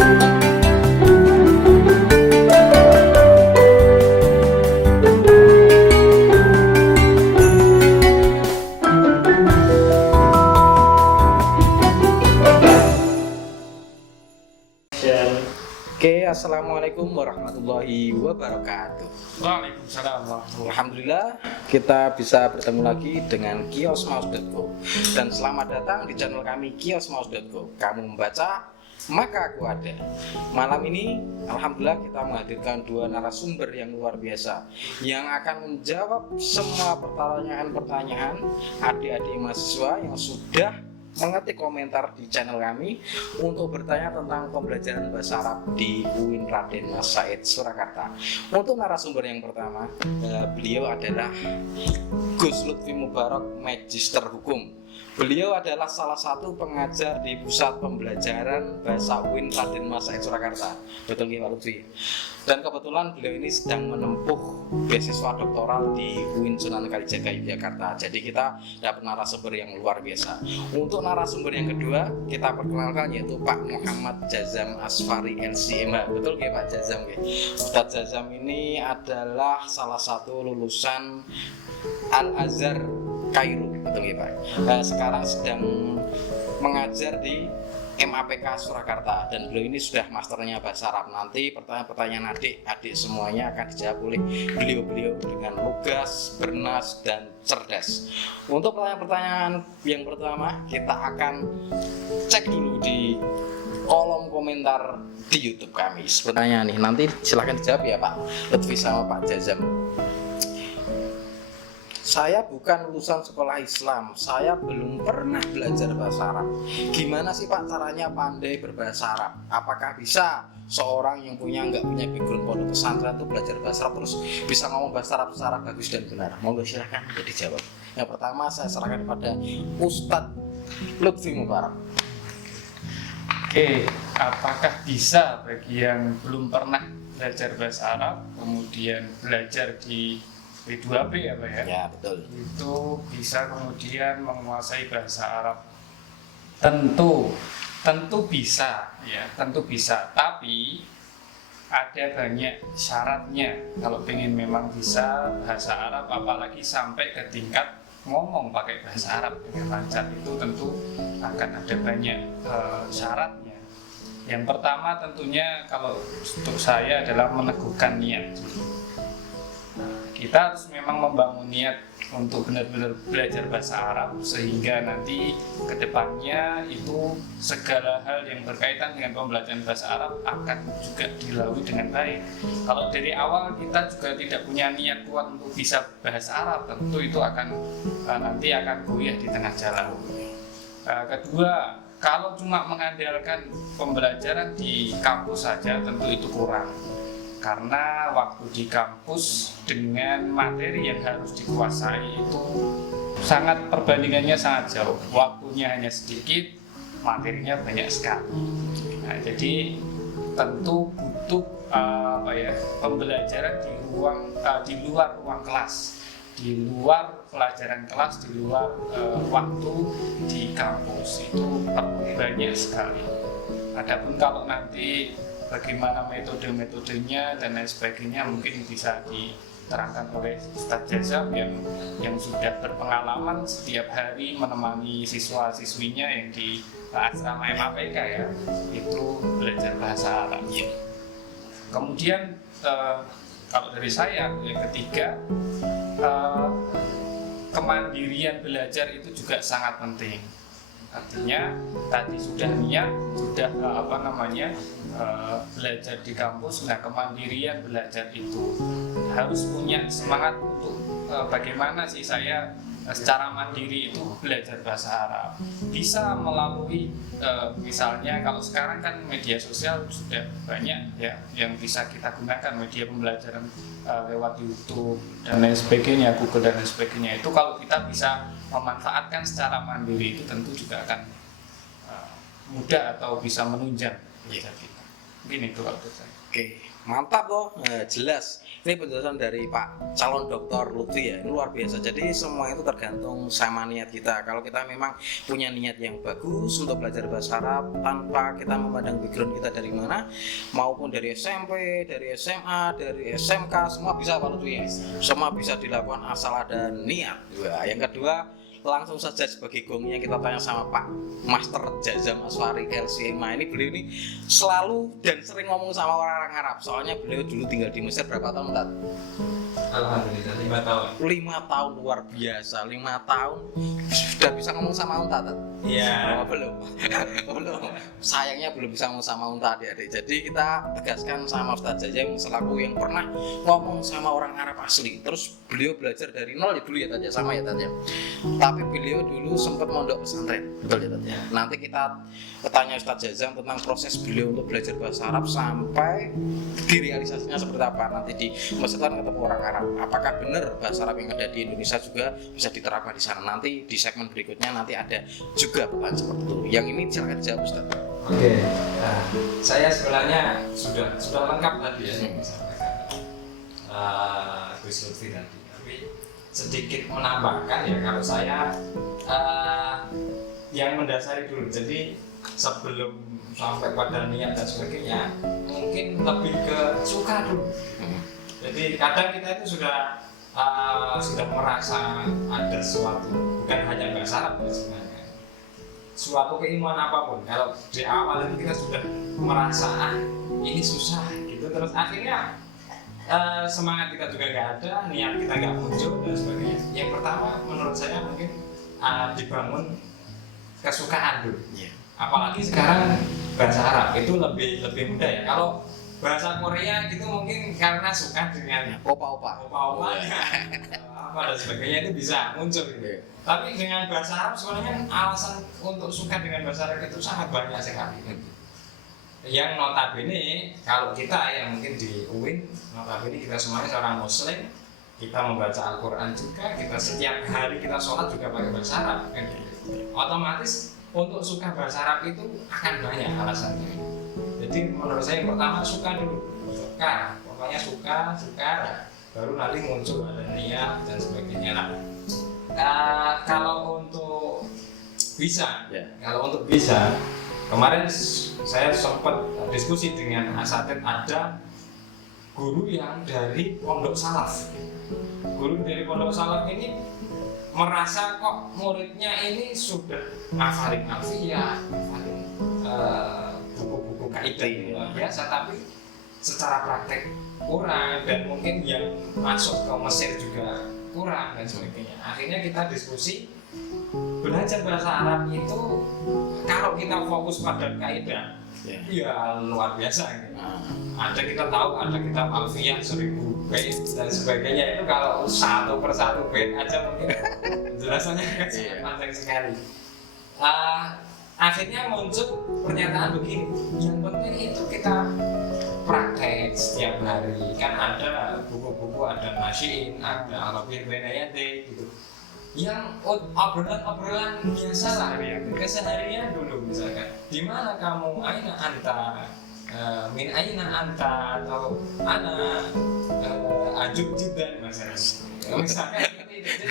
Oke, assalamualaikum warahmatullahi wabarakatuh. Waalaikumsalam warahmatullahi. Alhamdulillah kita bisa bertemu lagi dengan kiosmouse.co. Dan selamat datang di channel kami kiosmouse.co. Kamu membaca, maka aku ada. Malam ini alhamdulillah kita menghadirkan dua narasumber yang luar biasa yang akan menjawab semua pertanyaan-pertanyaan adik-adik mahasiswa yang sudah mengetik komentar di channel kami untuk bertanya tentang pembelajaran bahasa Arab di UIN Raden Mas Said Surakarta. Untuk narasumber yang pertama, beliau adalah Gus Lutfi Mubarak, Magister Hukum. Beliau adalah salah satu pengajar di pusat pembelajaran bahasa UIN Raden Mas Said Surakarta. Betul nggih Pak Lutfi? Dan kebetulan beliau ini sedang menempuh beasiswa doktoral di UIN Sunan Kalijaga Yogyakarta. Jadi kita dapat narasumber yang luar biasa. Untuk narasumber yang kedua kita perkenalkan yaitu Pak Muhammad Jazam Asfari LCMH. Betul nggih Pak Jazam nggih? Ustadz Jazam ini adalah salah satu lulusan Al-Azhar Kairo, betul nggih Pak? Sekarang sedang mengajar di MAPK Surakarta dan beliau ini sudah masternya bahasa Arab. Nanti pertanyaan-pertanyaan adik-adik semuanya akan dijawab oleh beliau-beliau dengan lugas, bernas, dan cerdas. Untuk pertanyaan-pertanyaan yang pertama kita akan cek dulu di kolom komentar di YouTube kami. Sebenarnya nih, nanti silahkan dijawab ya Pak Lutfi sama Pak Jazam. Saya bukan lulusan sekolah Islam, saya belum pernah belajar bahasa Arab. Gimana sih Pak caranya pandai berbahasa Arab? Apakah bisa seorang yang nggak punya background pondok pesantren itu belajar bahasa Arab terus bisa ngomong bahasa Arab secara bagus dan benar? Monggo silahkan dijawab. Yang pertama saya serahkan kepada Ustadz Lutfi Mubarak. Oke, apakah bisa bagi yang belum pernah belajar bahasa Arab kemudian belajar di B2B ya Pak ya? Ya betul. Itu bisa kemudian menguasai bahasa Arab. Tentu bisa ya, tentu bisa. Tapi ada banyak syaratnya kalau ingin memang bisa bahasa Arab, apalagi sampai ke tingkat ngomong pakai bahasa Arab dengan lancar, itu tentu akan ada banyak syaratnya. Yang pertama tentunya kalau untuk saya adalah meneguhkan niat. Kita harus memang membangun niat untuk benar-benar belajar bahasa Arab sehingga nanti kedepannya itu segala hal yang berkaitan dengan pembelajaran bahasa Arab akan juga dilalui dengan baik. Kalau dari awal kita juga tidak punya niat kuat untuk bisa bahasa Arab, tentu itu akan nanti akan goyah di tengah jalan. Kedua, kalau cuma mengandalkan pembelajaran di kampus saja tentu itu kurang. Karena waktu di kampus dengan materi yang harus dikuasai itu perbandingannya sangat jauh. Waktunya hanya sedikit, materinya banyak sekali. Nah, jadi tentu butuh pembelajaran di luar ruang kelas, di luar pelajaran kelas, di luar waktu di kampus itu banyak sekali. Adapun kalau nanti bagaimana metode-metodenya dan lain sebagainya mungkin bisa diterangkan oleh Ustadz Jazam yang sudah berpengalaman setiap hari menemani siswa-siswinya yang di asrama MAPK ya, itu belajar bahasa Arab. Kemudian kalau dari saya yang ketiga, kemandirian belajar itu juga sangat penting. Artinya tadi sudah niat, sudah belajar di kampus. Nah, kemandirian belajar itu harus punya semangat untuk bagaimana sih saya secara mandiri itu belajar bahasa Arab. Bisa melalui misalnya kalau sekarang kan media sosial sudah banyak ya yang bisa kita gunakan, media pembelajaran lewat YouTube dan lain sebagainya, Google dan lain sebagainya. Itu kalau kita bisa memanfaatkan secara mandiri itu tentu juga akan mudah atau bisa menunjang belajar kita. Mungkin itu kalau saya. Oke. Mantap loh, jelas. Ini penjelasan dari Pak calon dokter Lutfi ya, ini luar biasa. Jadi semua itu tergantung sama niat kita. Kalau kita memang punya niat yang bagus untuk belajar bahasa Arab tanpa kita memandang background kita dari mana, maupun dari SMP, dari SMA, dari SMK, semua bisa Pak Lutfi ya. Semua bisa dilakukan asal ada niat. Yang kedua, langsung saja sebagai gongnya kita tanya sama Pak Master Jazam Aswari LCMA. Ini beliau ini selalu dan sering ngomong sama orang-orang Arab, soalnya beliau dulu tinggal di Mesir berapa tahun Tat? Alhamdulillah 5 tahun. 5 tahun, luar biasa. 5 tahun sudah bisa ngomong sama unta Tat? Iya. Oh, belum. Belum. Sayangnya belum bisa ngomong sama unta adik-adik. Jadi kita tegaskan sama Ustadz Jazam selaku yang pernah ngomong sama orang Arab asli. Terus beliau belajar dari nol ya dulu ya Tat ya, sama ya Tat ya. Tapi beliau dulu sempat mondok pesantren, betul ya Tat ya. Nanti kita tanya Ustadz Jazam tentang proses beliau untuk belajar bahasa Arab sampai direalisasinya seperti apa. Nanti di Mesir kan ketemu orang Arab. Apakah benar bahasa Arab yang ada di Indonesia juga bisa diterapkan di sana? Nanti di segmen berikutnya nanti ada juga pertanyaan seperti itu. Yang ini silakan dijawab Ustaz. Oke. Nah, saya sebenarnya sudah lengkap tadi ya yang disampaikan Gus Lutfi tadi. Tapi sedikit menambahkan ya kalau saya yang mendasari dulu. Jadi sebelum sampai pada niat dan sebagainya, mungkin lebih ke suka dulu. Jadi kadang kita itu sudah merasa ada suatu, bukan hanya bahasa Arab ya sebenarnya, suatu keilmuan apapun. Kalau di awal itu kita sudah merasa ini susah gitu, terus akhirnya semangat kita juga nggak ada, niat kita nggak muncul dan sebagainya. Yang pertama menurut saya mungkin dibangun kesukaan dulu. Apalagi sekarang bahasa Arab itu lebih mudah ya. Kalau bahasa Korea gitu mungkin karena suka dengan opa-opanya apa dan sebagainya itu bisa muncul gitu. Tapi dengan bahasa Arab sebenarnya alasan untuk suka dengan bahasa Arab itu sangat banyak sekali. Yang notabene kalau kita yang mungkin di UIN, notabene kita semuanya seorang Muslim, kita membaca Al-Quran juga, kita setiap hari kita sholat juga pakai bahasa Arab kan gitu. Otomatis untuk suka bahasa Arab itu akan banyak alasannya. Jadi menurut saya yang pertama suka dulu, pokoknya suka, baru nanti muncul ada niat dan sebagainya. Kalau untuk bisa, kemarin saya sempat diskusi dengan asatid, ada guru yang dari pondok salaf. Guru dari pondok salaf ini merasa kok muridnya ini sudah hafalin alfiyah, hafalin buku-buku kaidah luar biasa, tapi secara praktek kurang, dan mungkin yang masuk ke Mesir juga kurang dan sebagainya. Akhirnya kita diskusi, belajar bahasa Arab itu kalau kita fokus pada kaidah ya luar biasa gitu. Ada kita tahu, ada kitab alfiyah 1000 bait dan sebagainya, itu kalau satu persatu bait aja mungkin penjelasannya sangat panjang sekali. Akhirnya muncul pernyataan begini, yang penting itu kita praktek setiap hari. Kan ada buku-buku, ada Nasyiin, ada Arabiyyah Bainayadai gitu, yang obrolan biasa lah, keseharian dulu. Misalkan, di mana kamu, aina anta, min aina anta, atau ana ajub jidan misalkan seperti itu.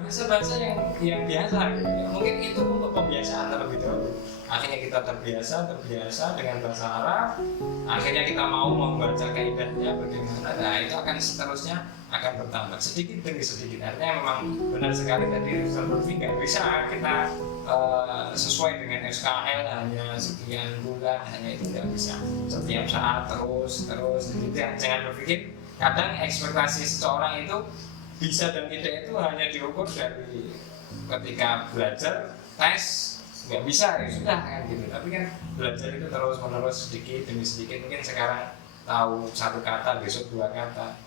Bahasa-bahasa yang biasa gitu. Mungkin itu untuk pembiasaan terlebih dahulu. Akhirnya kita terbiasa dengan bahasa Arab. Akhirnya kita mau membaca kaidahnya bagaimana. Nah, itu akan seterusnya akan bertambah sedikit demi sedikit. Artinya memang benar sekali tadi Ustaz Lutfi, nggak bisa kita sesuai dengan SKL hanya sekian bulan, hanya itu nggak bisa. Setiap saat terus. Jadi jangan berpikir kadang ekspektasi seseorang itu bisa dan tidak itu hanya diukur dari ketika belajar tes nggak bisa ya sudah kan gitu. Tapi kan belajar itu terus menerus sedikit demi sedikit. Mungkin sekarang tahu satu kata, besok 2 kata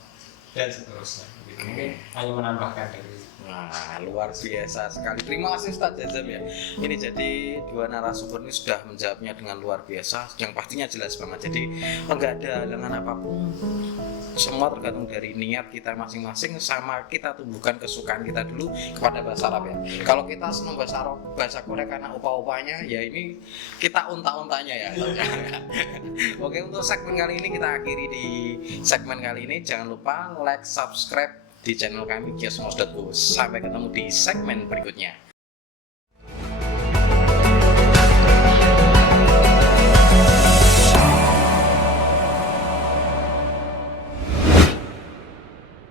dan seterusnya gitu. Mungkin hanya menambahkan dari. Wah, luar biasa sekali. Terima kasih Ustadz Jazam ya. Ini jadi dua narasumber ini sudah menjawabnya dengan luar biasa, yang pastinya jelas banget. Jadi enggak ada halangan apapun. Semua tergantung dari niat kita masing-masing, sama kita tumbuhkan kesukaan kita dulu kepada bahasa Arab ya. Kalau kita senang bahasa Arab, bahasa Korea karena opa-opanya, ya ini kita unta-untanya ya. Oke, untuk segmen kali ini kita akhiri di segmen kali ini. Jangan lupa like, subscribe di channel kami kiosmos.co. Sampai ketemu di segmen berikutnya.